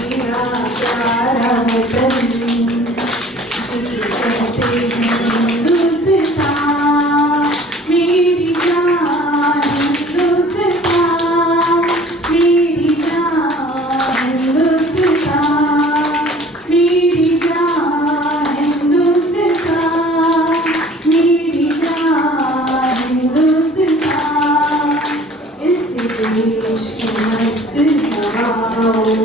मेरा प्यारा वतन जिसे कहते हैं हिंदुस्तान, मेरी जान हिंदुस्तान, मेरी जान हिंदुस्तान, मेरी जान हिंदुस्तान, मेरी जान हिंदुस्तान। इस देश की मस्त हवाओं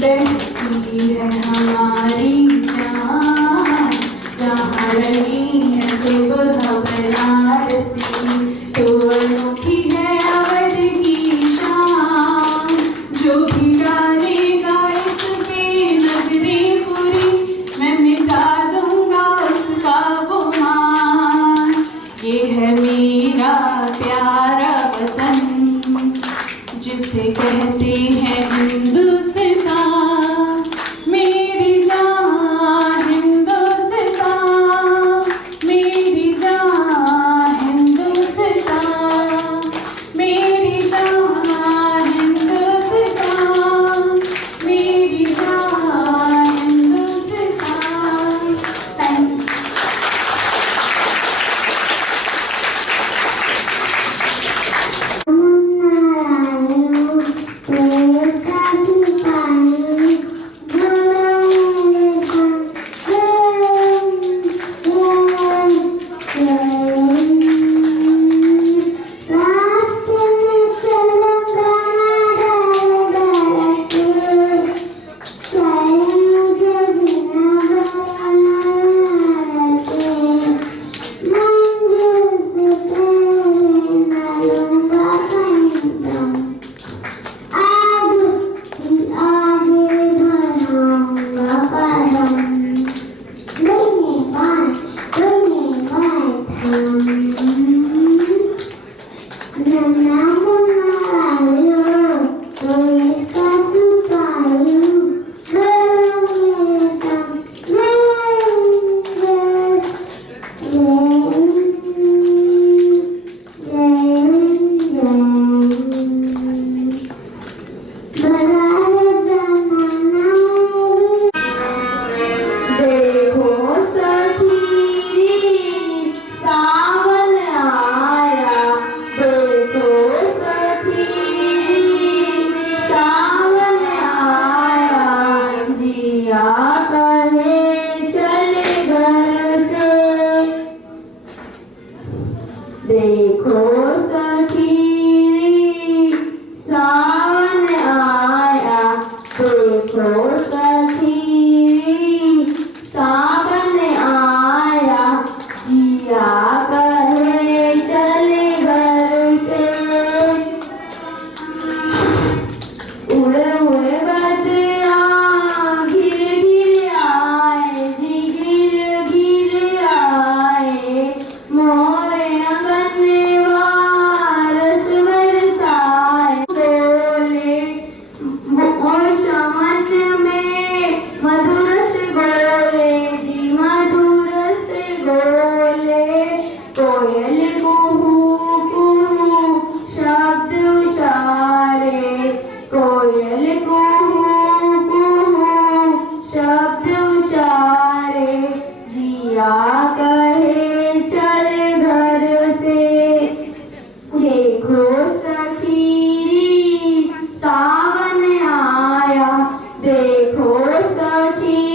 बहती है हमारी जान, जहाँ रही है सुबह बनारसी तो अनोखी है अवध की शान। जो भी डालेगा इस पे नजरें पूरी, मैं मिटा दूंगा उसका वो मान। ये है मेरा प्यारा वतन जिसे कहते हैं हिंदुस्तान, मेरी जान हिंदुस्तान, मेरी जान हिंदुस्तान, मेरी जान हिंदुस्तान, मेरी जान हिंदुस्तान। Thank you. देखो सखी सावन आया, देखो सखी सावन आया, जिया कहे चले घर से। उड़े उड़े बदला घिर घिर आए जी, घिर घिर आए मोरे रस बरसाए। बोले मोर चमन में मधुर से बोले जी, मधुर से बोले। कोयल कुहू कुहू शब्द उचारे, कोयल कुहू कुहू शब्द उचारे, जिया कहे चले घर से। देखो सखी सावन आया, देखो सखी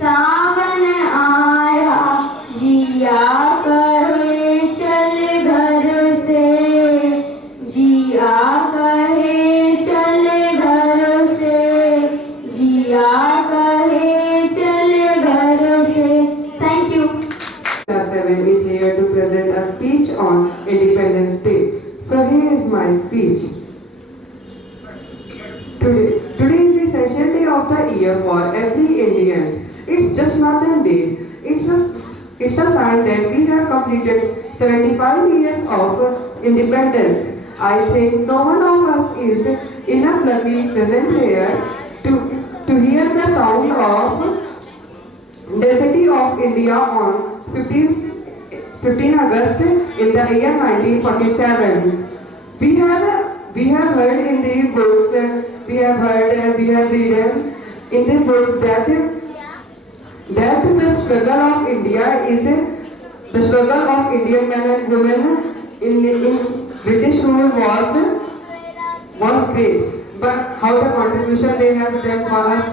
सावन आया, जिया कहे चले घर से, जिया कहे चले घर से, जिया कहे चले घर से। Thank you. Seven is here to present a speech on Independence Day. So here is my speech. Today is the special day of the year for every Indian. It's just not a day. It's a sign that we have completed 75 years of independence. I think no one of us is enough lucky present here to hear the sound of the city of India on 15 August in the year 1947. We have we have heard in these books, we have read in these books that the struggle of India is the struggle of Indian men and women in British rule was great. But how the contribution they have done for us,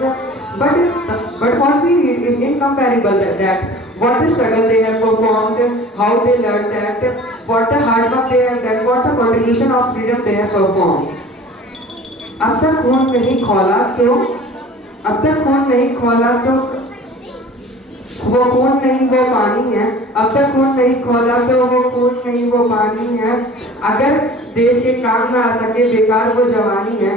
but what we read is incomparable. That what the struggle they have performed, how they learned that, what the hard work they have done, what the contribution of freedom they have performed. अब तक खून नहीं खोला तो वो खून नहीं वो पानी है। अब तक खून नहीं खोला तो वो खून नहीं वो पानी है। अगर देश के काम ना आ सके बेकार वो जवानी है।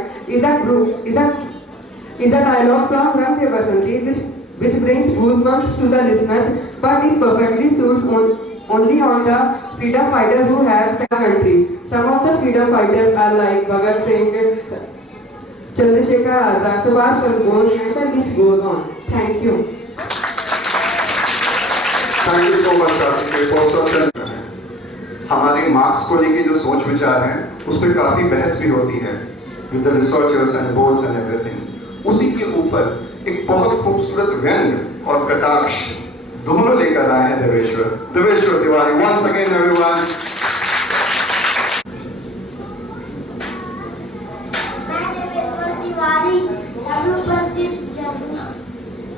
is a dialogue from Rang De Basanti which brings goosebumps to the listeners, but it perfectly suits only on the freedom fighters who have the country. Some of the freedom fighters are like Bhagat Singh, Chandrasekhar Azad, Subhash Chandra Bose, and the list goes on. Thank you. Thank you so much. हमारे marks को लेके जो सोच विचार है उसमें काफी बहस भी होती है with the researchers and boards and everything. उसी के ऊपर एक बहुत खूबसूरत व्यंग और कटाक्ष दोनों लेकर आए हैं Deveshwar Tiwari. Once again everyone.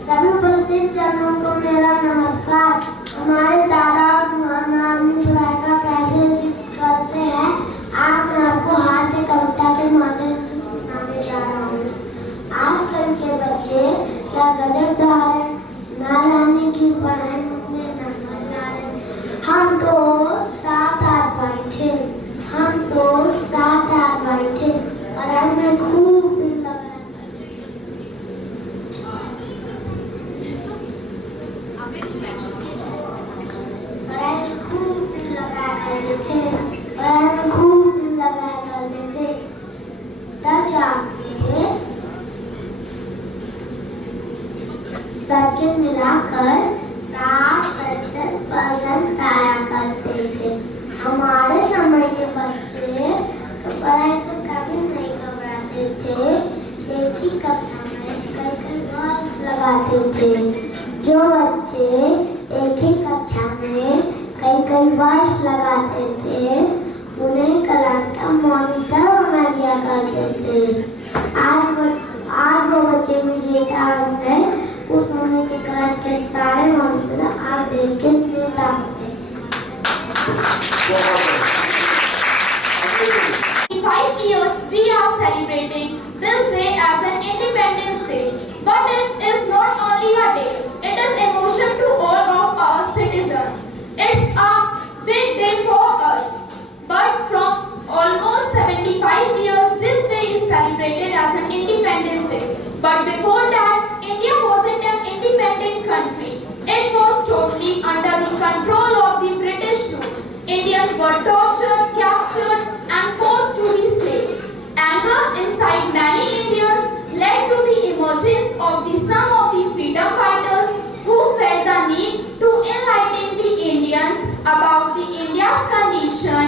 सभी उपस्थित जनों को मेरा नमस्कार। हमारे दादा और नानी का कैसे जिक्र करते हैं आज मैं आपको हास्य कविता के माध्यम से सुनाने जा रहा हूँ। आजकल के बच्चे क्या गजबदार है, ना जाने की पढ़ाई में नंबर ला रहे। हम तो साथ बैठे पढ़ाई में खूब दिल लगा करते थे। तब जाके सबके मिलाकर 60-70% आया करते थे। हमारे समय के बच्चे पढ़ाई से कभी नहीं घबराते थे। एक ही कक्षा में कई वर्ष लगाते थे। जो बच्चे एक ही कक्षा में कई वर्ष लगाते थे उन्हें क्लास का मॉनिटर बना दिया करते थे। आज वो बच्चे मीडिएटर में उस समय के क्लास के सारे मॉनिटर आज देश के नेता होते हैं। 5 years we are celebrating this day as an Independence Day. But it is not only a day, it is emotion to all of our citizens. It's a big day for us. But from almost 75 years, this day is celebrated as an Independence Day. But before that, India wasn't an independent country. It was totally under the control of the British rule. Indians were tortured, captured, and forced to be slaves. Anger inside many Indians led to the emergence of some of the freedom fighters who felt the need to enlighten the Indians about the India's condition,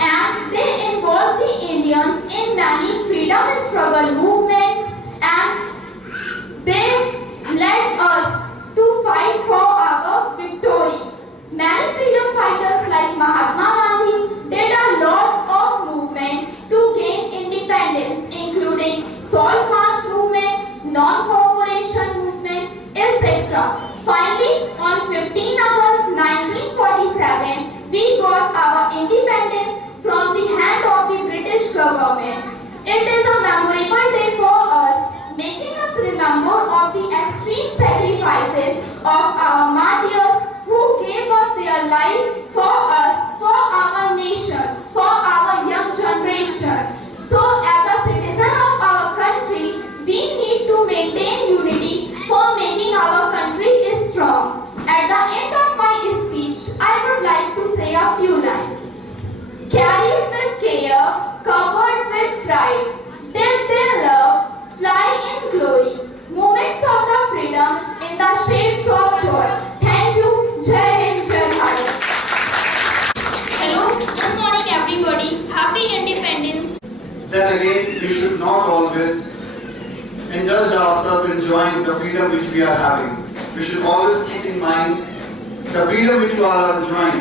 and they involved the Indians in many freedom struggle movements, and they led us to fight for our victory. Many freedom fighters like Mahatma Gandhi did a lot of movement to gain independence, including Salt March movement, non-cooperation movement, etc. Finally, on 15 August 1947, we got our independence from the hand of the British government. It is a memorable day for us, making us remember of the extreme sacrifices of our martyrs who gave up their life for us, for our nation, for our young generation. So, as a citizen of our country, we need to maintain unity for making our country strong. At the end of my speech, I would like to say a few lines. Carried with care, covered with pride, dipped in love, fly in glory, moments of the freedom in the shades of joy. Thank you. Jai Hind, Jai Bharat. Hello, good morning everybody. Happy Independence. should not always indulge ourselves enjoying the freedom which we are having. We should always keep in mind the freedom which we are enjoying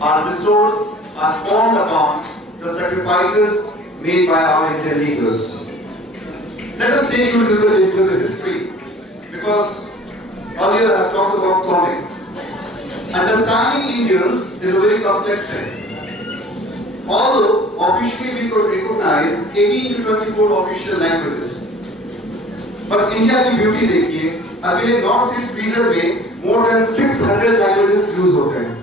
are bestowed, are formed upon the sacrifices made by our Indian leaders. Let us take you into the history, because earlier I have talked about comic. Understanding Indians is a very complex thing. Although officially we could recognize 18 to 24 official languages, but India की beauty देखिए, अकेले north east region में more than 600 languages use होते हैं.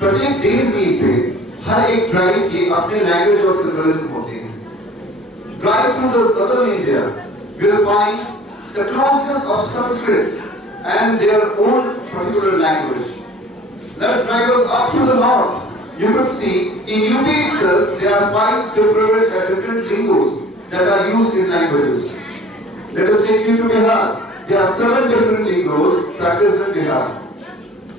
प्रत्येक 1.5 मील पे हर एक tribe के अपने लैंग्वेज और सिंबलिज्म होते हैं. Right through the southern India, we will find the closeness of Sanskrit and their own particular language. Let's drive us up to the north. You could see in UP itself there are 5 different lingos that are used in languages. Let us take you to Bihar. There are 7 different lingos practiced in Bihar,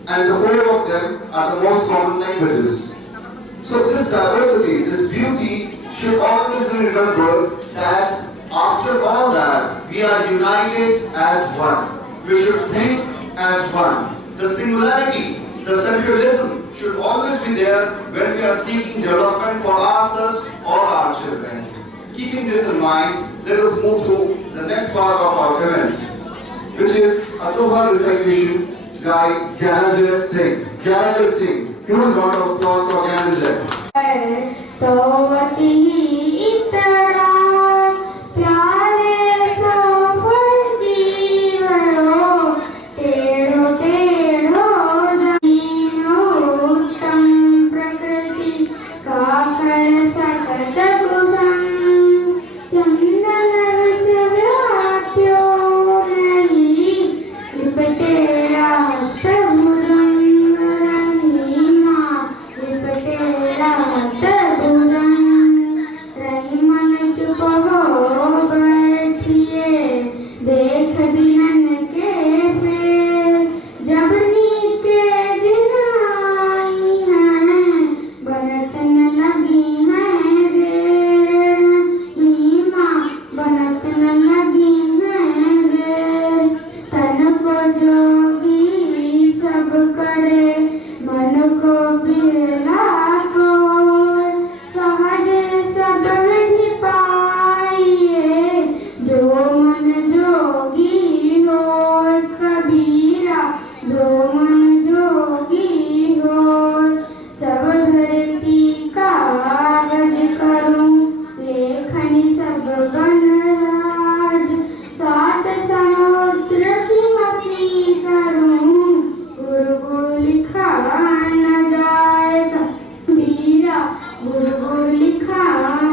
and the 4 of them are the most common languages. So this diversity, this beauty, should always be remembered that after all that, we are united as one. We should think as one. The singularity, the centralism should always be there when we are seeking development for ourselves or our children. Keeping this in mind, let us move to the next part of our event, which is a Doha recitation by Gyanajay Singh. Gyanajay Singh. Huge round of applause for Gyanajay. तोवती इतरा प्यारे so far दीवरो टेढ़ो टेढ़ो जमीनो उत्तम प्रकृति का कर सकत कुसुम चंदन रस व्याप्यो नहीं लिपटे रात भुजंग रहीमा लिपटे रात रहीमन चुप हो बैठिए देख दिनन के फेर जब नीके दिन आई हैं बनत न लगी हैं देर रहीमा बनत न लगी हैं देर तन को जोगी सब करे मन को बिरला को सहज सब विधि पाइए जो मन जोगी हो कबीरा जो मन जोगी हो सब धरती कागज करूं लेखनी सब गणराज सात समुद्र की मसी करूं गुरु गुरु लिखा न जाए कबीरा गुरु गुरु लिखा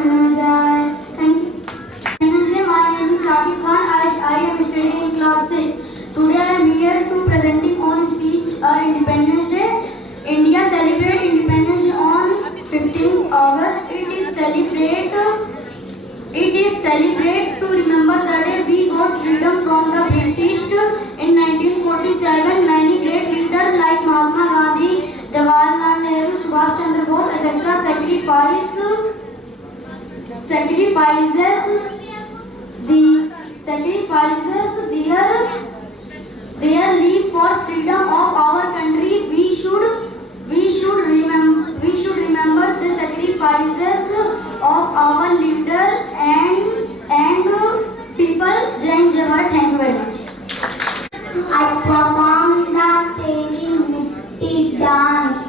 न जाए. Thank you. My name is Saqib Khan. I am studying in class 6. Today I am here to presenting on speech Independence Day. India celebrate Independence Day on 15th August. It is celebrate to remember the day we got freedom from the British. In 1947, many great leaders like Mahatma Gandhi, Jawaharlal Nehru, Subhash Chandra Bose, etc. sacrifices their life for freedom of our country. We should remember the sacrifices of our leader and people. Jai Jawar. Thank you very much. I performed the Teri Mitti dance.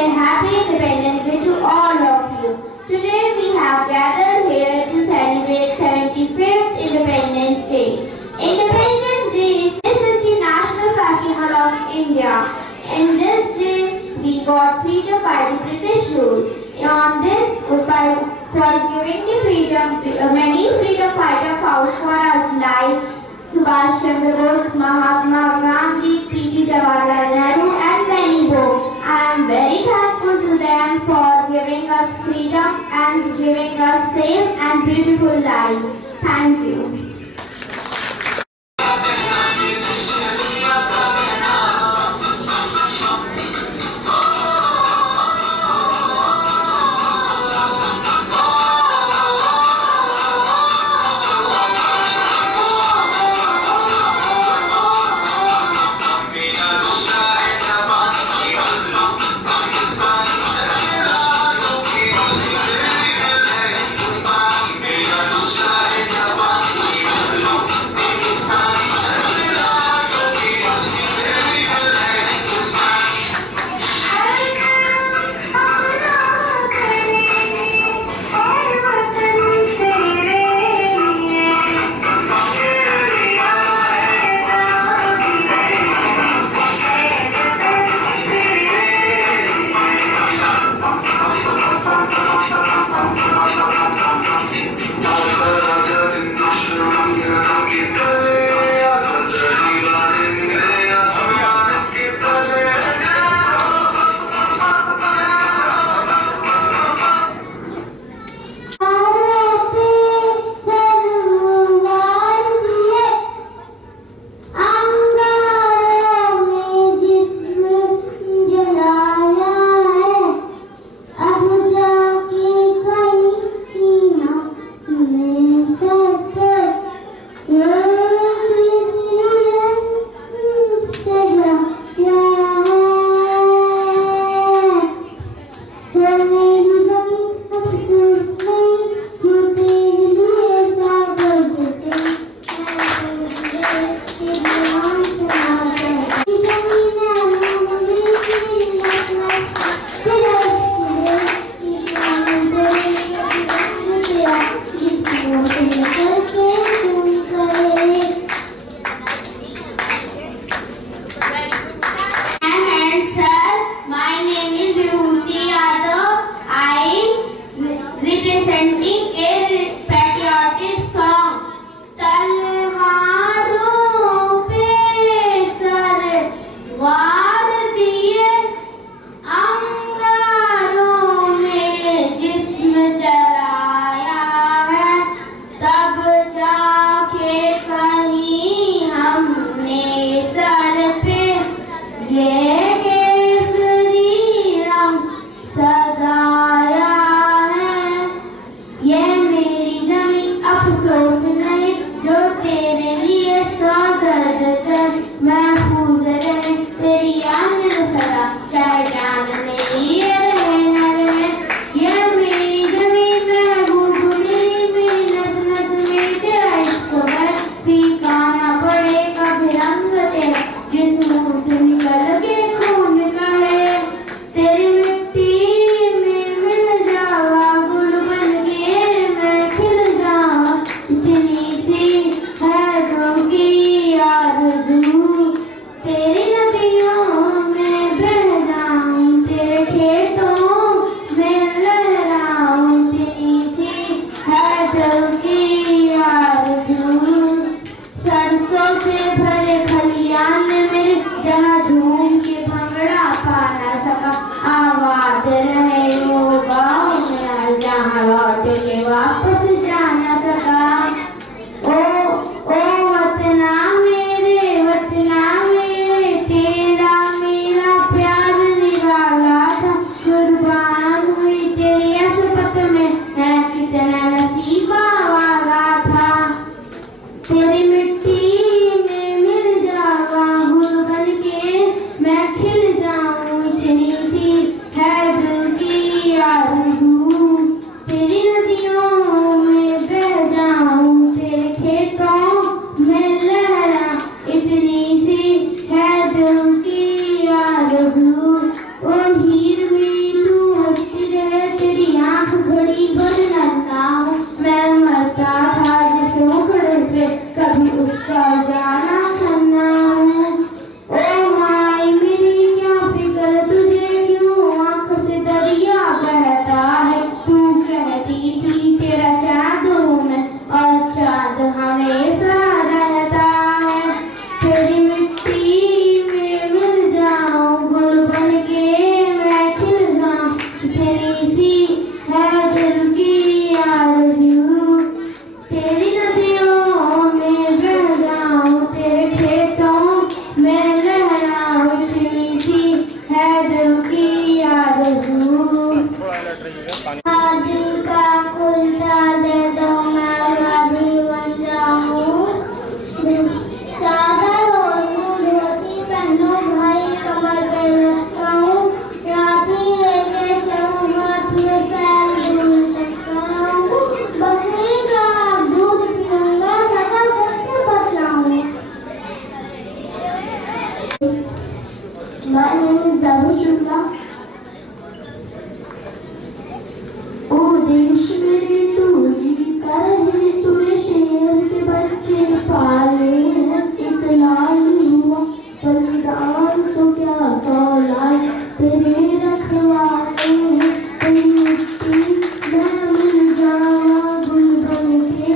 say Happy Independence Day to all of you. Today we have gathered here to celebrate 75th Independence Day. Independence Day is the national festival of India. In this day, we got freedom by the British rule. On this, for giving the freedom, many freedom fighters fought for us like Subhash Chandra Bose, Mahatma Gandhi, P.T. Jawaharlal Nehru, and many more. I am very thankful to them for giving us freedom and giving us safe and beautiful life. Thank you. तेरी नदियों में बह शादी का कुर्ता दे दो मैं शादी बन जाऊं चादर ओढ़ूं धोती पहनूं भाई कमर पे लटकाऊं राखी लेके चलूं हाथ में सैर दूर टकराऊं बकरी का दूध पीऊंगा सदा सबके बतलाऊं। My name is Daru Shukla. ओ देश मेरे तू जी कर है तूने शेर के बच्चे पाले हैं एक लाल हुआ बलिदान तो क्या सौ लाल तेरे रखवाले हैं तेरी मिट्टी मैं मिल जावा गुल बन के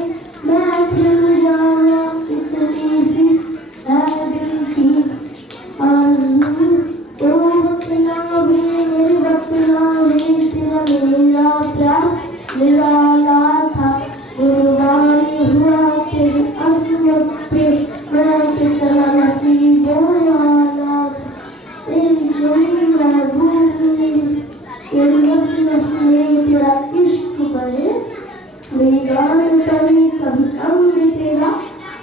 मैं खिल जावा इतनी सी है दिल की आरज़ू ओ बतला भी मेरे बतला भी तेरा मेरा प्यार निराला था कुर्बानी हुआ तेरी असमत पे मैं कितना नसीबों वाला तेरी जोड़ी मैं भूल तेरी नस में तेरा इश्क बहे मेरी गान कभी कभी अंग तेरा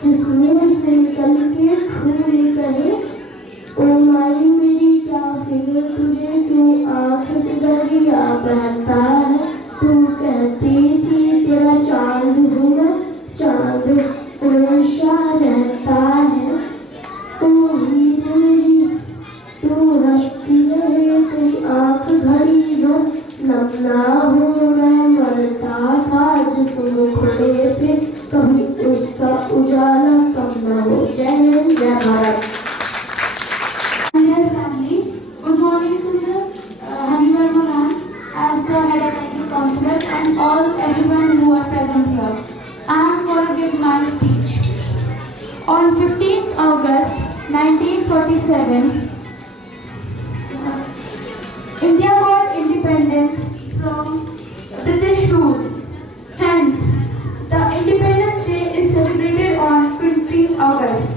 जिस मुंह से निकल के खून कहे ओ माई मेरी क्या फिक्र तुझे क्यों आँख से दरिया बहता है तू कहती थी तेरा चांद हूँ मैं चांद हमेशा रहता है तू ही मेरी तू हंसती रहे तेरी आँख घड़ी हो नमना हो मैं मरता था जिस मुखड़े पे कभी उसका उजाला कम न हो। जय हिंद जय Bharat. Dear family, good morning to the Harivarma ma'am as the head of the counselor and everyone who are present here. I am going to give my speech. On 15th August 1947, India got independence from British rule. Hence, the Independence Day is celebrated on 15th August.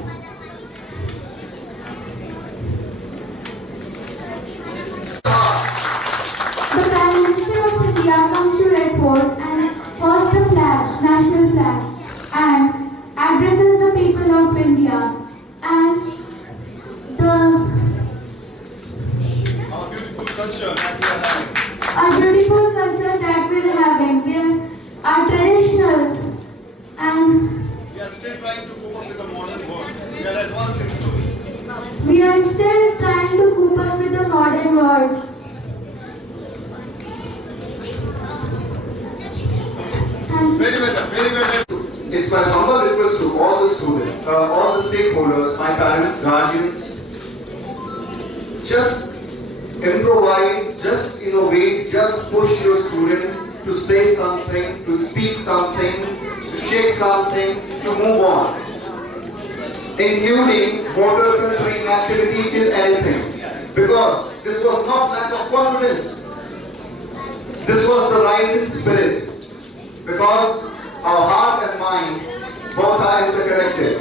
The Prime Minister of India comes to Red Fort and hoists the flag, national flag, and addresses the people of India. And a beautiful culture that we are having. There are traditionals and We are still trying to cope up with the modern world. We are advancing slowly. we are still trying to cope up with the modern world. Very well, very well. It's my humble request to all the students, all the stakeholders, my parents, guardians, just improvise, just innovate, just push your student to say something, to speak something, to shake something, to move on. Including water censoring activity till anything. Because this was not lack of confidence. This was the rising spirit. Because our heart and mind both are interconnected.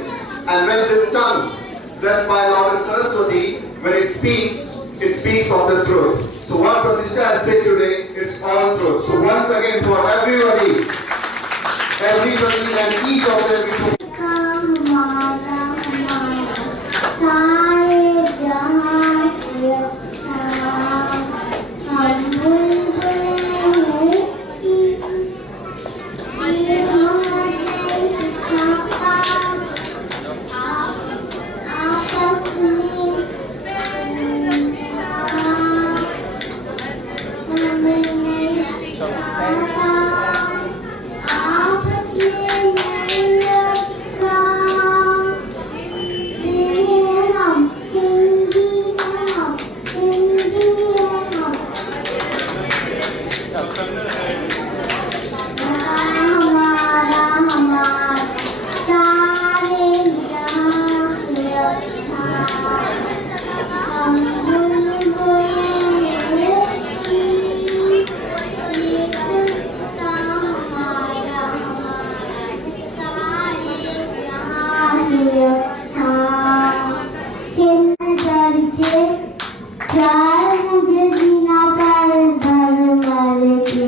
And when this tongue, blessed by Lord Saraswati, when it speaks of the truth. So what Pratishtha has said today is all truth. So once again for everybody and each of them. मुझे जीना पर भर मर के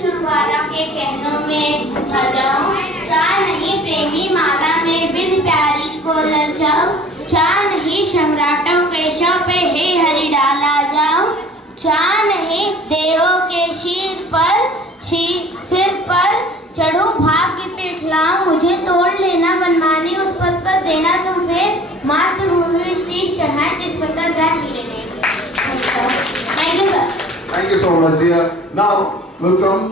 सुरवाला के कहनों में ढल जाऊं, चाह नहीं प्रेमी माला में बिन प्यारी को ललचाऊं, चाह नहीं सम्राटों के शव पे हे हरि डाला जाऊं, चाह नहीं देवों के सिर पर चढ़ो भाग्य पे खिलाऊं, मुझे तोड़ लेना मनमानी उस पद पर देना तुम फिर मातृभूमि में शीश चढ़ाए जिस पर जाए मेरे देश। Thank you, sir. Thank you so much, dear. Now, welcome.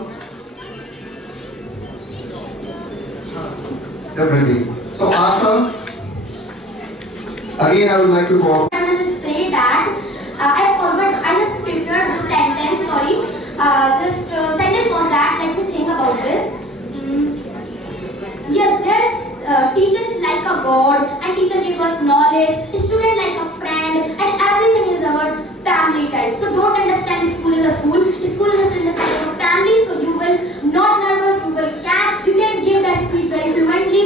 Definitely. So, Asham, again I would like to go. I will just say that I just prepared the sentence. Sorry, this sentence was that. Let me think about this. Yes, there's teachers like a god, and teacher give us knowledge. Student like a friend, and everything is our family type. So don't understand school is a school. School is just understand your family. So you will not nervous. You can give that speech very fluently.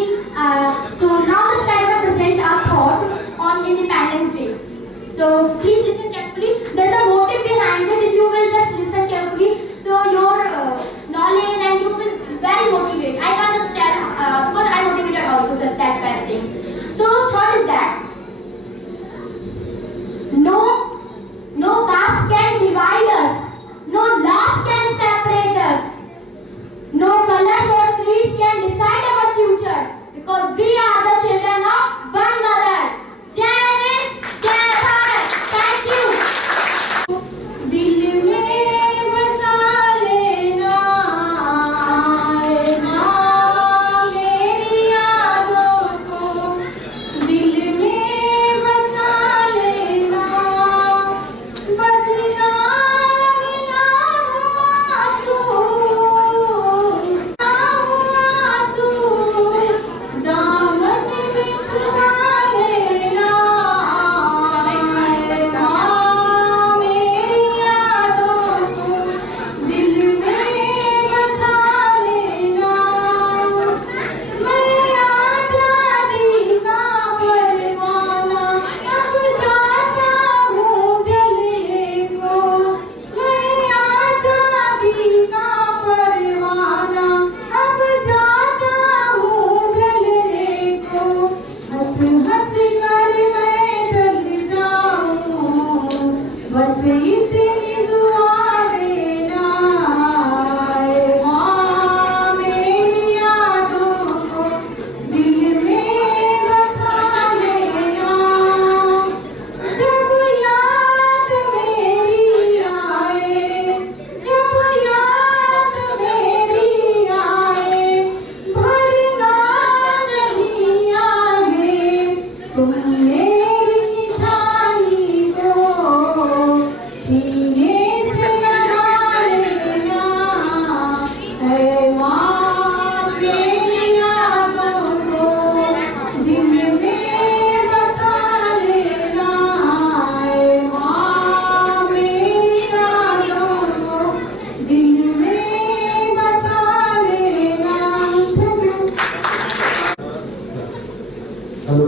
So now this time I present our thought on Independence Day. So please listen carefully. There's a motive behind this. If you will just listen carefully, so your knowledge and you will very motivate. I can't just tell because I motivated also that bad thing. So thought is that no caste can divide us. No laws can separate us. No color or creed can decide our future because we are the children of one mother. Jai Hind, Jai Bharat. Thank you. दिल में बसा लेना माँ मेरी यादों को, दिल में बसा लेना, बदनाम ना हो आंसू, दामन में छुपा लेना माँ मेरी यादों को, दिल में बसा लेना। मैं आजादी का परवाना अब जाता हूँ जलने को, मैं आजादी का परवाना अब जाता हूँ जलने को, हंस हंस कर मैं जल जाऊँ, बस इतनी दुआ देना माँ मेरी यादों को, दिल में बसा लेना। जब याद मेरी आए, जब याद मेरी आए, भरना नहीं आए, तुम मेरी निशानी को सीने से लगा लेना है माँ मेरी यादों को, दिल में बसा लेना है माँ मेरी यादों को, दिल में बसा लेना। Hello.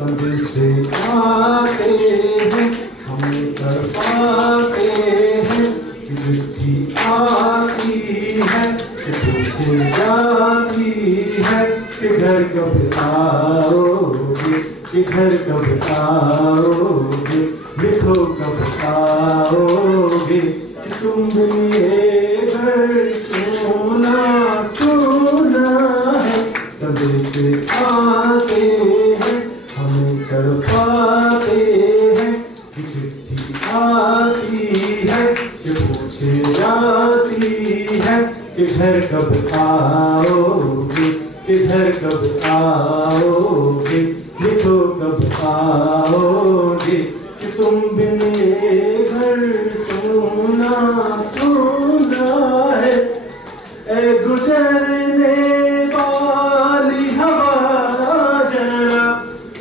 संदेशे आते हैं, हमें कर पाते हैं, चिट्ठी आती है, पूछे जाती है कि घर कब आओगे, कि घर कब आओगे, लिखो कब आओगे, कि तुम ये घर सोना सोना है। संदेशे आते हैं, हमें कर पाते हैं, कि चिट्ठी आती है, कि पूछे जाती है कि घर कब आओगे, कि घर कब आओगे, लिखो कब आओगे, कि तुम बिन ये घर सोना सोना है। ए गुजरने वाली हवा जरा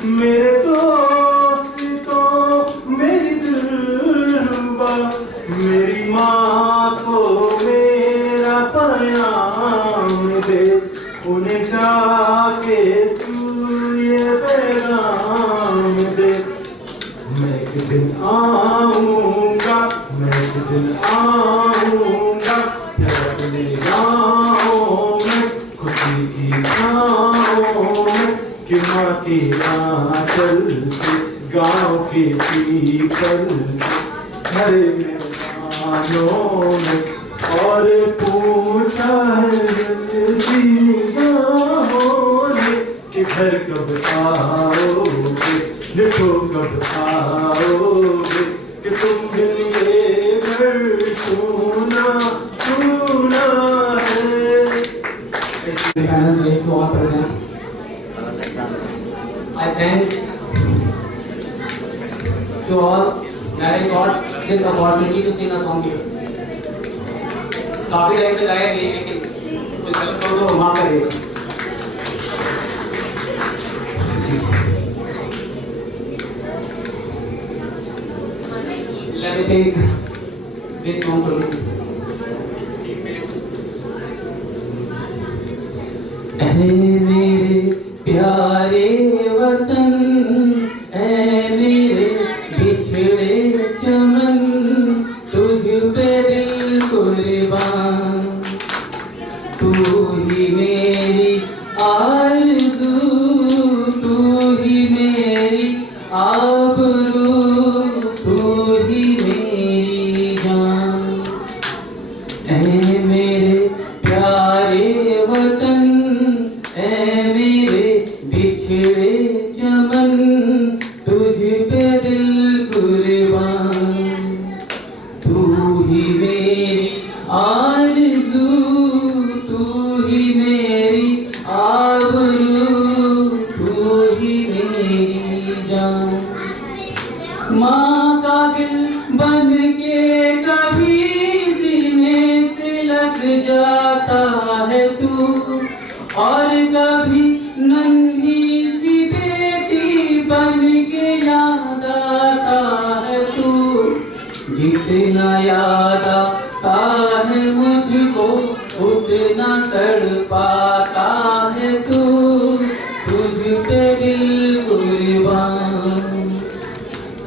मेरे दोस्त को मेरी दिलरुबा, मेरी माँ को मेरा पैगाम दे, उन्हें जा के आंचल से, गाँव के पीपल से भरे मेहमानों ने और पूछा सी बाहों ने कि घर कब आओगे, लिखो कब आओगे कि तुम लिए घर सुना सुना है। To all present, I thank to all that I got this opportunity to sing a song here. काफी टाइम से गाया नहीं, लेकिन कुछ गलत हो तो माफ करिएगा। Let me take this song for you. ऐ मेरे प्यारे वतन, ऐ मेरे बिछड़े चमन, तुझ पे दिल कुर्बान, तू ही मेरी आरज़ू, तू ही मेरी आबरू, तू ही मेरी जान। ऐ मेरे प्यारे वतन, ऐ मेरे बिछड़े चमन, तुझ पे दिल कुर्बान, तू ही मेरी आरज़ू, तू ही मेरी आबरू, तू ही मेरी जान। माँ का दिल बन के कभी सीने से लग जाता है तू, और कभी नन्ही सी बेटी बन के याद आता है तू। जितना याद आता है मुझको, उतना तड़पाता है तू, तुझ पे दिल कुर्बान,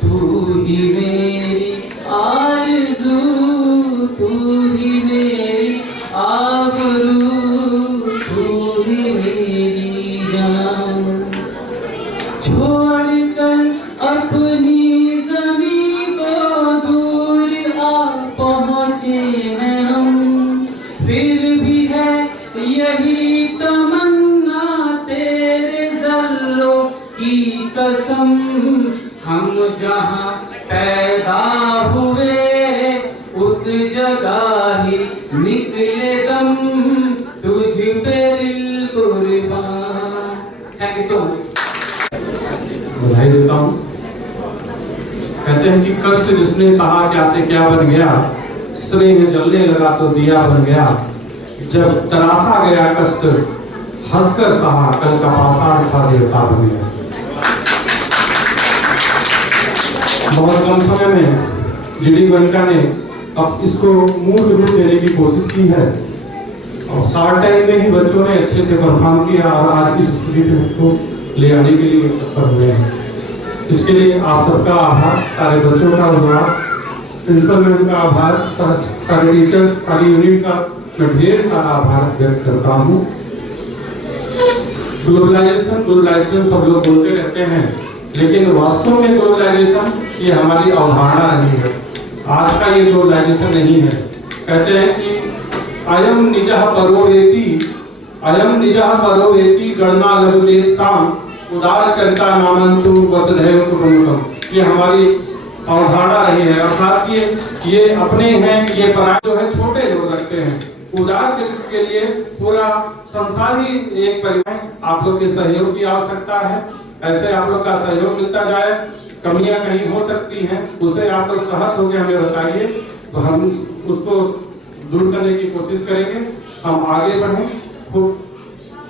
तू ही मेरी आरज़ू, तू ही मेरी आबरू, तू ही मेरी जान। छोड़कर अपनी ज़मीं को दूर आ पहुँचे हैं हम, फिर भी है यही तमन्ना तेरे ज़र्रों की कसम। हम जहाँ पैदा हुए उस जगह ही निकले दम, तुझ पे दिल कुर्बान। Thank you so much. बधाई देता हूँ। कहते हैं कि कष्ट जिसने सहा क्या से क्या बन गया, स्नेह जलने लगा तो दिया बन गया। जब तराशा गया कष्ट, हंसकर सहा कल का पाषाण था देवता बन गया। बहुत कम समय में जीडी गोयनका ने अब इसको मूल रूप देने की कोशिश की है, और शॉर्ट टाइम में ही बच्चों ने अच्छे से परफॉर्म किया और आज इस स्थिति को ले आने के लिए तत्पर हुए हैं। इसके लिए आप सबका आभार, सारे बच्चों का आभार, प्रिंसिपल मैम का आभार, सारे टीचर्स, सारी यूनिट का मैं ढेर सारा आभार व्यक्त करता हूँ। ग्लोबलाइजेशन सब लोग बोलते रहते हैं, लेकिन वास्तव में ग्लोबलाइजेशन ये हमारी अवधारणा नहीं है। आज का ये ग्लोबलाइजेशन नहीं है। कहते हैं कि अयम निजः परो वेति गणना लघुतेषाम् उदार चरिता नामन्तु वसुधैव कुटुम्बकम्। ये हमारी अवधारणा रही है, अर्थात ये अपने हैं, ये पराये जो है छोटे लोग रखते हैं। उदार चरित्र के लिए पूरा संसार ही एक परिवार। आप लोग के सहयोग की आवश्यकता है, ऐसे आप लोग का सहयोग मिलता जाए। कमियां कहीं हो सकती हैं, उसे आप लोग सहज होकर हमें बताइए, तो हम उसको दूर करने की कोशिश करेंगे। हम आगे बढ़ें, खूब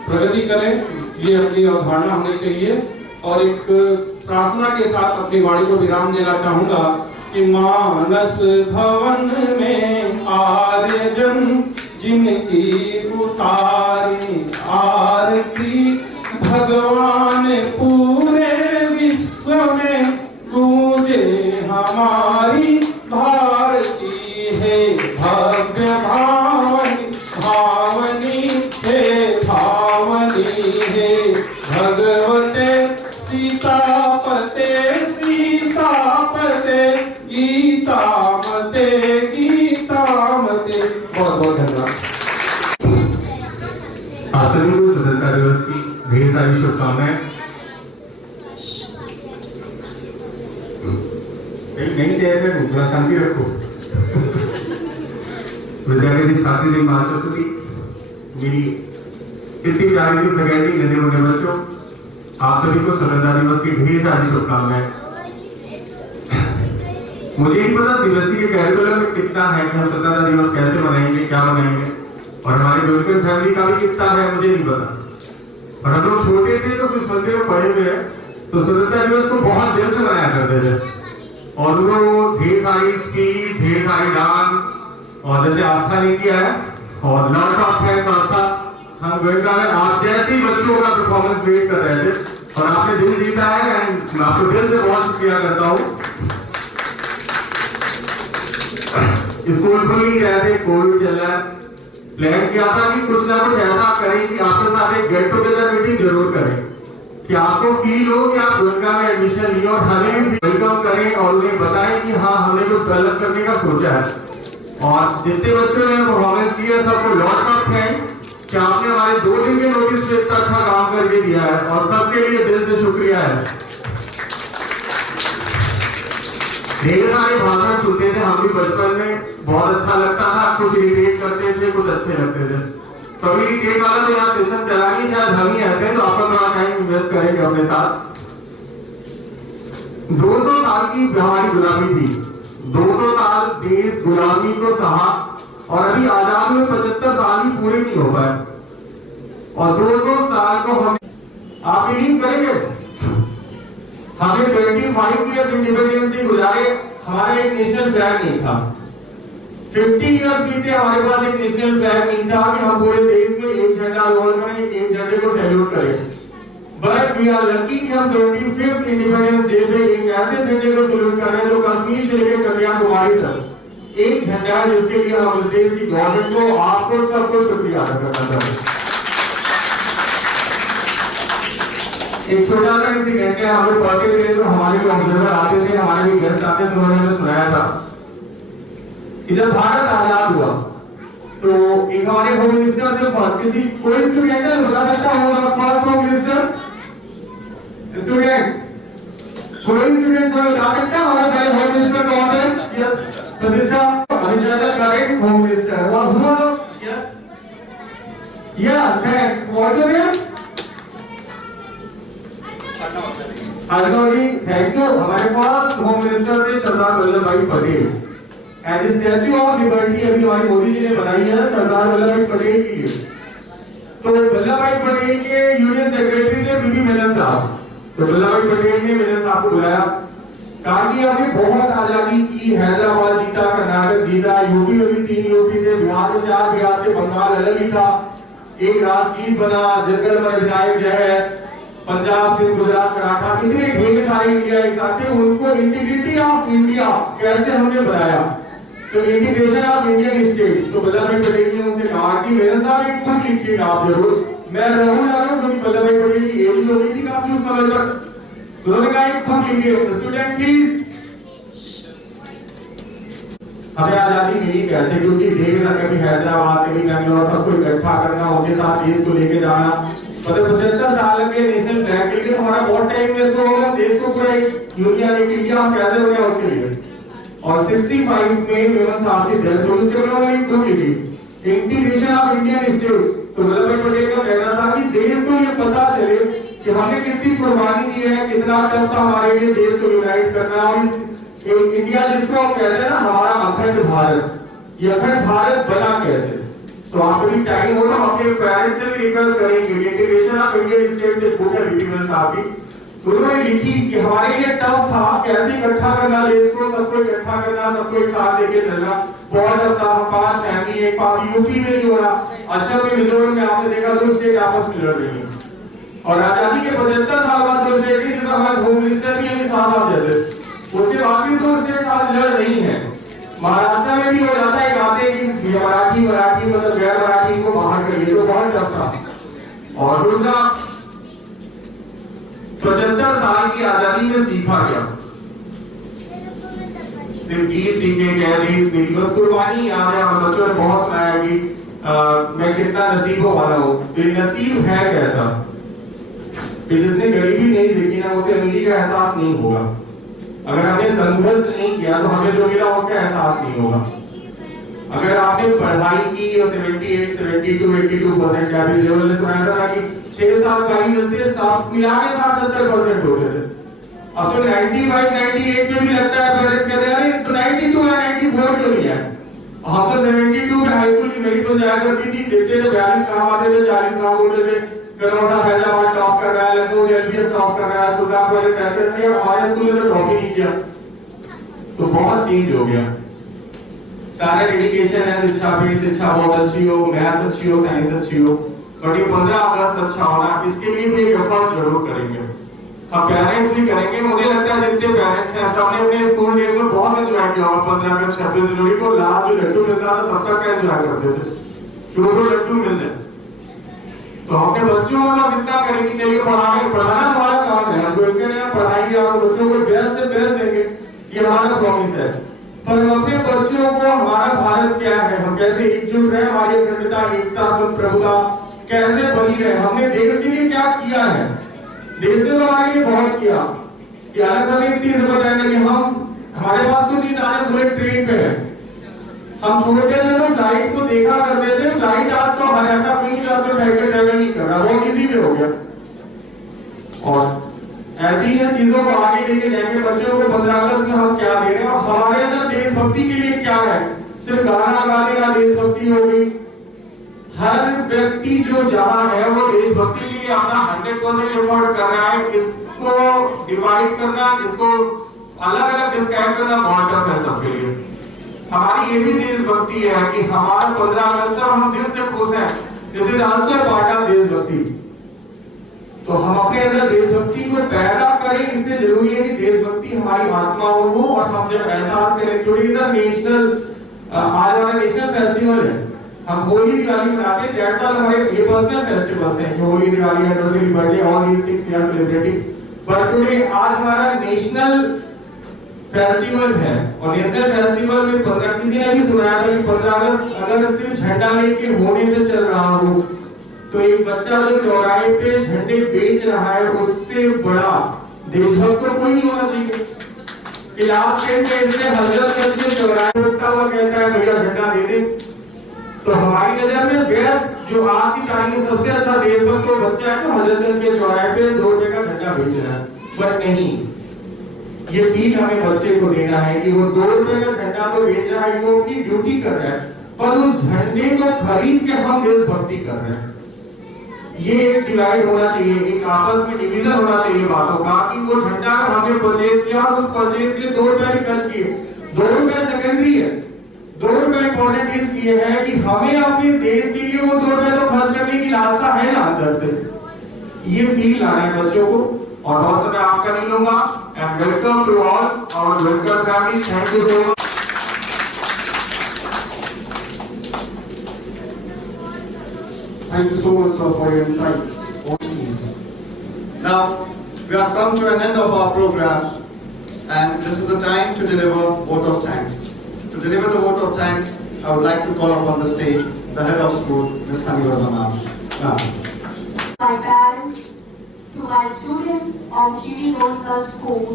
प्रगति करें, ये अपनी अवधारणा होनी चाहिए। और एक प्रार्थना के साथ अपनी वाणी को विराम देना चाहूंगा कि मानस भवन में आर्यजन जिनकी उतारी आरती, भगवान पूरे विश्व में पूजे हमारी भारती है। भव्य भावनी है, भावनी है भगवते आप सभी को स्वतंत्रता दिवस की ढेर सारी शुभकामनाएं। नहीं चेयर में थोड़ा शांति रखो। विद्यार्थी छात्री नहीं मान सकती मेरी इतनी प्यारी सी फैकल्टी नन्हे मुन्ने बच्चों, आप सभी को स्वतंत्रता दिवस की ढेर सारी शुभकामनाएं। मुझे नहीं पता सीबीएसई के कैरिकुलम में कितना है कि हम स्वतंत्रता दिवस कैसे मनाएंगे, क्या मनाएंगे, और हमारी बिल्कुल फैमिली का भी कितना है मुझे नहीं पता। और हम लोग छोटे थे तो कुछ बंदे में पढ़े हुए हैं तो स्वतंत्रता दिवस को बहुत दिल से मनाया करते थे, और वो ढेर सारी स्पीच, ढेर सारी डांस, और जैसे आस्था ने किया है और लॉट ऑफ है संस्था, हम गोयनका में आप जैसे ही बच्चों का परफॉर्मेंस वेट कर रहे थे और आपने दिल जीता है, एंड मैं आपको दिल से बहुत शुक्रिया करता हूँ। स्कूल खुल नहीं रहे थे, कोविड चल रहा है, प्लान किया था कि कुछ ना कुछ ऐसा करें कि आपके साथ एक गेट टुगेदर मीटिंग जरूर करें, कि आपको फील हो कि आप गोयनका में एडमिशन लिए और हमें भी वेलकम करें और उन्हें बताएं कि हाँ हमने कुछ गलत करने का सोचा है। और जितने बच्चों ने परफॉर्मेंस की है सबको लॉट ऑफ थैंक्स कि आपने हमारे 2 दिन के नोटिस पे इतना अच्छा काम करके दिया है, और सबके लिए दिल से शुक्रिया है। ढेर सारे भाषण सुनते थे हम भी बचपन में, बहुत अच्छा लगता था, कुछ इरिटेट करते थे, कुछ अच्छे लगते थे। कभी इरिटेट वाला तो यहाँ सेशन चला नहीं, शायद हम ही ऐसे, तो आपका थोड़ा टाइम इन्वेस्ट करेंगे अपने साथ। 200 साल की हमारी गुलामी थी, 200 साल देश गुलामी को सहा, और अभी आजाद हुए 75 साल ही पूरे नहीं हो पाए, और 200 साल को हम आप बिलीव करेंगे हमें 25 ईयर्स इंडिपेंडेंस डे गुजारे, हमारा एक नेशनल फ्लैग नहीं था। 50 ईयर्स बीते, हमारे पास एक नेशनल फ्लैग नहीं था कि हम पूरे देश में एक झंडा रोल करें, एक झंडे को सैल्यूट करें। बट वी आर लकी कि हम 75th इंडिपेंडेंस डे पे एक ऐसे झंडे को सैल्यूट कर रहे हैं जो कश्मीर से लेकर कन्याकुमारी तक एक झंडा है, जिसके लिए हम इस देश की गवर्नमेंट को, आपको सबको शुक्रिया अदा करना चाहते हैं। एक छोटा सा इंसिडेंट है, हम लोग पढ़ते थे तो हमारे जो ऑब्जर्वर आते थे, हमारे भी गेस्ट आते थे, उन्होंने हमें सुनाया था कि जब भारत आजाद हुआ तो एक हमारे होम मिनिस्टर जो किसी कोई स्टूडेंट है बता सकता होगा फर्स्ट होम मिनिस्टर स्टूडेंट, कोई स्टूडेंट बता सकता है हमारा पहले होम मिनिस्टर कौन है? यस, प्रतिष्ठा करेक्ट होम मिनिस्टर। और हुआ yes thanks, what is it? Thank you. हमारे पास होम मिनिस्टर थे सरदार वल्लभ भाई Patel, and statue of liberty अभी हमारी मोदी जी ने बनाई है सरदार वल्लभ भाई पटेल की। तो वल्लभ भाई पटेल के यूनियन सेक्रेटरी थे बीबी मेनन साहब, तो वल्लभ भाई पटेल ने मेनन साहब को बुलाया, कहा कि हमें बहुत आजादी की, हैदराबाद जीता, कर्नाटक जीता, यूपी में भी 3 यूपी थे, बिहार में 4 बिहार थे, बंगाल अलग ही था, एक राजगीत बना, जंगल में जाए जय, पंजाब से गुजरात मराठा, इतने ढेर सारे इंडिया एक साथ थे, उनको इंटीग्रिटी ऑफ इंडिया कैसे हमने बनाया, तो इंटीग्रेशन ऑफ इंडियन स्टेट। तो वल्लभ भाई पटेल ने उनसे कहा कि मेरे साथ एक बुक लिखिएगा आप जरूर, मैं जरूर जा रहा हूँ, क्योंकि वल्लभ भाई पटेल की एज हो गई थी काफी उस समय तक, तो उन्होंने कहा एक बुक लिखिए, स्टूडेंट प्लीज। हमें आजादी मिली कैसे? क्योंकि ढेर सारे कभी हैदराबाद, कभी बेंगलोर, सबको इकट्ठा करना, उनके साथ देश को लेके जाना, मतलब 75 साल के नेशनल फ्लैग के लिए हमारा बहुत टाइम वेस्ट होगा, देश को पूरा एक यूनियन एक इंडिया हम कैसे हो गया उसके लिए। और 65 में मेमन साहब की डेथ हो गई, उन्होंने एक बुक लिखी, इंटीग्रेशन ऑफ इंडियन स्टेट। तो वल्लभ भाई पटेल का कहना था कि देश को ये पता चले कि हमने कितनी कुर्बानी दी है, कितना टफ था हमारे लिए देश को यूनाइट करना, और एक इंडिया जिसको आप कहते हैं ना हमारा अखंड भारत, ये अखंड भारत बना कैसे। तो आप भी टाइम हो तो अपने पेरेंट्स से भी रिक्वेस्ट करेंगे, इंटीग्रेशन ऑफ इंडियन स्टेट से बुक है बीबी साहब की, तो उन्होंने लिखी कि हमारे लिए टफ था कैसे इकट्ठा करना देश को, सबको इकट्ठा करना, सबको एक साथ लेके चलना, बहुत टफ था। 5 फैमिली एक पाप यूपी में नहीं हो रहा, असम में, मिजोरम में आपने देखा 2 स्टेट आपस में लड़ रही है, और आजादी के 75 साल बाद 2 स्टेट ही, जिसका हमारे होम मिनिस्टर भी हमें साथ जैसे, उसके बाकी 2 स्टेट आज लड़ रही है। महाराष्ट्र में भी हो जाता है, आते कि मराठी मतलब गैर मराठी को बाहर करिए, तो बहुत टफ था। और दूसरा 75 साल की आजादी में सीखा गया, सिर्फ गीत सीखे गए नहीं, मेरी बस कुर्बानी याद है, और बच्चों ने बहुत सुनाया कि मैं कितना नसीबों वाला हूँ। तो ये नसीब है कैसा कि जिसने गरीबी नहीं देखी ना, उसे अमीरी का एहसास नहीं होगा। अगर हमने संघर्ष नहीं किया तो हमें जो मिला उसका एहसास नहीं होगा। अगर आपने पढ़ाई की और 78, 72, 82% या फिर लेवल में सुनाया था कि 6 साल का ही मिलते, साथ मिला के 70% होते थे। अब तो 95, 98 में भी लगता है पेरेंट्स कहते हैं अरे तो 92 या 94 क्यों नहीं है। हम तो 72 में हाई स्कूल की मेरिट में जाया करती थी, देखते थे 42 काम आते थे, 40 काम होते थे। करोड़ा फैजाबाद टॉप कर रहा है, लखनऊ एलबीएस टॉप कर रहा है, सुल्तानपुर हमारे स्कूल में तो टॉप ही नहीं किया। तो बहुत चेंज हो गया। सारा डेडिकेशन है शिक्षा पे, शिक्षा बहुत अच्छी हो, मैथ्स अच्छी हो, साइंस अच्छी हो, बट ये 15 अगस्त अच्छा होना, इसके लिए भी एक एफर्ट जरूर करेंगे। हम पेरेंट्स भी करेंगे। मुझे लगता है जितने पेरेंट्स हैं सबने अपने स्कूल डेज में बहुत एंजॉय किया होगा। 15 अगस्त 26 जनवरी को लास्ट जो लड्डू मिलता था तब तक का एंजॉय करते थे कि वो लड्डू मिल जाए। तो अपने बच्चों को बस इतना करें कि चलिए पढ़ाना हमारा काम है, हम पढ़ाई और बच्चों को बेस्ट से बेस्ट देंगे, ये हमारा प्रॉमिस है। पर अपने बच्चों को हमारा भारत क्या है, हम कैसे एकजुट रहे, हमारी अखंडता, एकता, प्रभुता कैसे बनी रहे, हमने देश के लिए क्या किया है। देश ने तो हमारे लिए बहुत किया कि अलग हमें इतनी जरूरत है कि हमारे पास तो नहीं जाने पूरे ट्रेन पे है। हम छोटे थे तो लाइट को देखा करते थे, लाइट आज तो ऐसा कहीं जाकर साइकिल ट्रैवल नहीं कर रहा, वो इजी भी हो गया। और ऐसी ही चीजों को आगे लेके जाएंगे। बच्चों को 15 अगस्त में हम क्या दे रहे हैं और हमारे अंदर देशभक्ति के लिए क्या है। सिर्फ गाना गाने का देशभक्ति होगी, हर व्यक्ति जो जहां है वो देशभक्ति के लिए अपना 100% एफर्ट कर रहा है। इसको डिवाइड करना, इसको अलग अलग डिस्क्राइब करना बहुत टफ है सबके लिए। हमारी ये भी देशभक्ति है कि हमारा 15 अगस्त पर हम दिल से खुश हैं। This is also part of देशभक्ति। तो हम अपने अंदर देशभक्ति को पैदा करें, इससे जरूरी है कि देशभक्ति हमारी आत्माओं हो और हम जब एहसास करें। टुडे इज अ नेशनल, आज हमारा नेशनल फेस्टिवल है। हम होली दिवाली मनाते हैं, दैट्स ऑल हमारे ये पर्सनल फेस्टिवल्स हैं कि Holi Diwali anniversary birthday all these things we are celebrating. But today आज हमारा नेशनल फेस्टिवल है और नेशनल फेस्टिवल में 15 किसी ने भी सुनाया था कि 15 अगस्त अगर सिर्फ झंडा लेके होने से चल रहा हो तो एक बच्चा जो चौराहे पे झंडे बेच रहा है उससे बड़ा देशभक्त तो कोई नहीं होना चाहिए। कि लास्ट टाइम में इसने हजरतगंज के चौराहे उठता हुआ कहता है भैया झंडा दे दे। तो हमारी नजर में बेस्ट जो आज की तारीख में सबसे अच्छा देशभक्त तो बच्चा है तो हजरतगंज के चौराहे पे 2 रुपए का झंडा बेच रहा है। बट नहीं, ये फील हमें बच्चे को देना है कि वो 2 रुपए का झंडा तो बेच रहा है, वो अपनी ड्यूटी कर रहा है, पर उस झंडे को खरीद के हम देशभक्ति कर रहे हैं। ये एक डिवाइड होना चाहिए, एक आपस में डिवीजन होना चाहिए बातों का कि वो झंडा हमने परचेज किया और उस परचेज के लिए 2 रुपए खर्च किए। 2 रुपए सेकेंडरी है, 2 रुपए इंपॉर्टेंट इसलिए है कि हमें अपने देश के लिए वो 2 रुपए तो खर्च करने की लालसा है ना अंदर से। ये फील लाना है बच्चों को और बहुत समय आपका नहीं लूंगा। And welcome to all our welcome family. Thank you so much. Thank you so much, sir, for your insights. Now, we have come to an end of our program, and this is the time to deliver vote of thanks. To deliver the vote of thanks, I would like to call upon the stage the head of school, Ms. Hanivarma ma'am. My parents, to my students of GD Goenka School,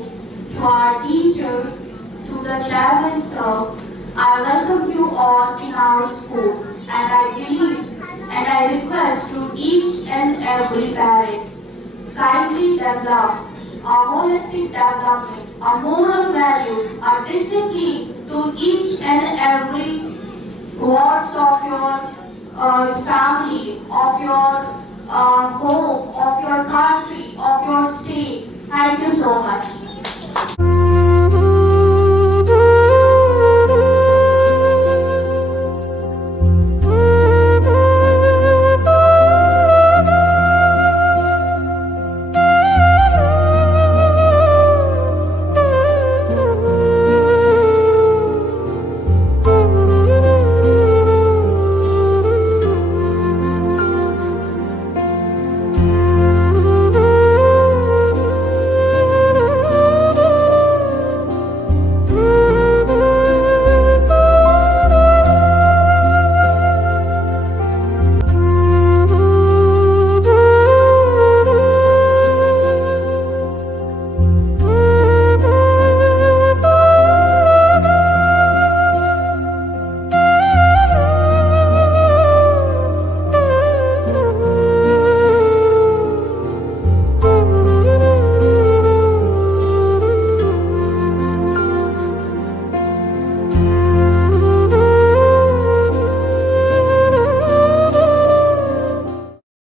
to our teachers, to the chairman sir, I welcome you all in our school, and I believe and I request to each and every parent, kindly develop a holistic development, a moral values, a discipline to each and every wards of your family, of your home, of your country, of your state. Thank you so much.